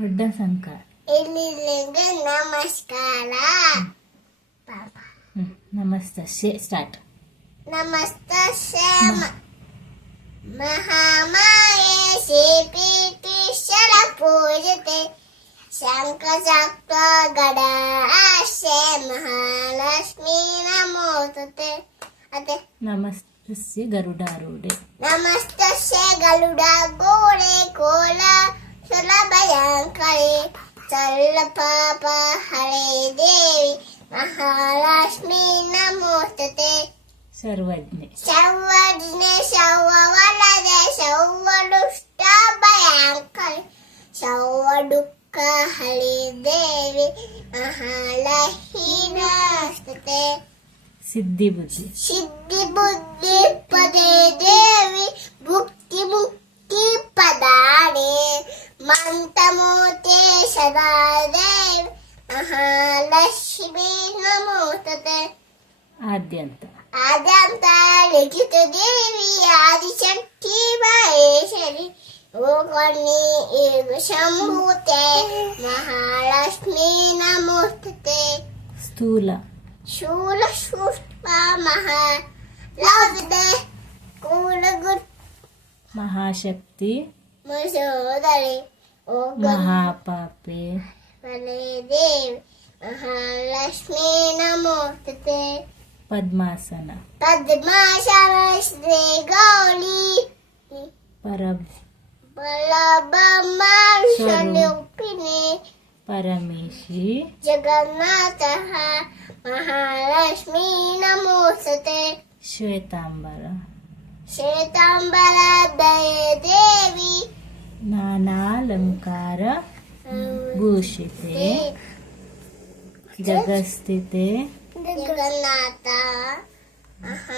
ದೊಡ್ಡ ಸಂಕಾರ. ಎಲ್ಲಿಗೆ ನಮಸ್ಕಾರ. ನಮಸ್ತಸ್ಯೆ ಸ್ಟಾರ್ಟ್. ನಮಸ್ತಸ್ಯೆ ಮಹಾಮಾಯೆ ಶ್ರೀಪೀಠೇಶ್ವರ ಪೂಜಿತೆ ಶಂಖಚಕ್ರ ಗದಾಸ್ಯೆ ಮಹಾಲಕ್ಷ್ಮೀ ನಮೋಸ್ತುತೆ. ಅದೇ ನಮಸ್ತಸ್ಯೆ ಗರುಡಾರೂಢೆ. ನಮಸ್ತಸ್ಯೆ ಗರುಡಾರೂಢೆ ಕೋಲ ಸುಲಭಯಂಕರಿ ಸರ್ವಪಾಪ ಹರೇ ದೇವಿ ಮಹಾಲಕ್ಷ್ಮೀ ನಮೋಸ್ತುತೆ. ಸರ್ವಜ್ಞೆ. ಸರ್ವಜ್ಞೆ ಸರ್ವವರದೆ ಸರ್ವದುಷ್ಟ ಭಯಂಕರಿ ಸರ್ವದುಃಖ ಹರೇ ದೇವಿ ಮಹಾಲಕ್ಷ್ಮೀ ನಮೋಸ್ತುತೆ. ಸಿದ್ಧಿ ಬುದ್ಧಿ. ಸಿದ್ಧಿ ಬುದ್ಧಿ ಪದೇ ದೇವಿ ಭುಕ್ತಿ ಮುಕ್ತಿ ಪದಾಣೆ ಮಂತಮೂರ್ತಿ ಸದಾ ದೇವಿ ಮಹಾಲಕ್ಷ್ಮೀ ನಮೋಸ್ತುತೆ. ಆದ್ಯಂತ. ಆದ್ಯಂತ ಲಿಖಿತ ದೇವಿ ಆದಿಶಕ್ತಿ ಮಹೇಶ್ವರಿ ಓಕರ್ಣಿ ಏಕ ಶಂಭೂತೆ ಮಹಾಲಕ್ಷ್ಮೀ ನಮೋಸ್ತುತೆ. ಸ್ಥೂಲ. ಶೂಲ ಸೂಕ್ಷ್ಮ ಮಹಾಲಕ್ಷ್ಮಿ ಕೂಲಗುಟ್ ಮಹಾಶಕ್ತಿ. ಮಸೋದರಿ ಮಹಾಪಾಪೆ ಹರೇ ದೇವಿ ಮಹಾಲಕ್ಷ್ಮೀ ನಮೋಸ್ತುತೆ. ಪದ್ಮಾಸನ. ಪದ್ಮಾಸನ ಶ್ರೀ ಗೌರಿ ಬಲಭಮ್ಮ ಸ್ವರೂಪಿಣಿ ಪರಮೇಶಿ ಜಗನ್ನಾಥ ಮಹಾಲಕ್ಷ್ಮೀ ನಮೋಸ್ತುತೆ. ಶ್ವೇತಾಂಬರ. ಶ್ವೇತಾಂಬರ ದೇವಿ ನಾನಾಲಂಕಾರ ಭೂಷಿತೆ ಜಗಸ್ಥಿತೆ ಜಗನ್ನಾಥ ಮಹಾ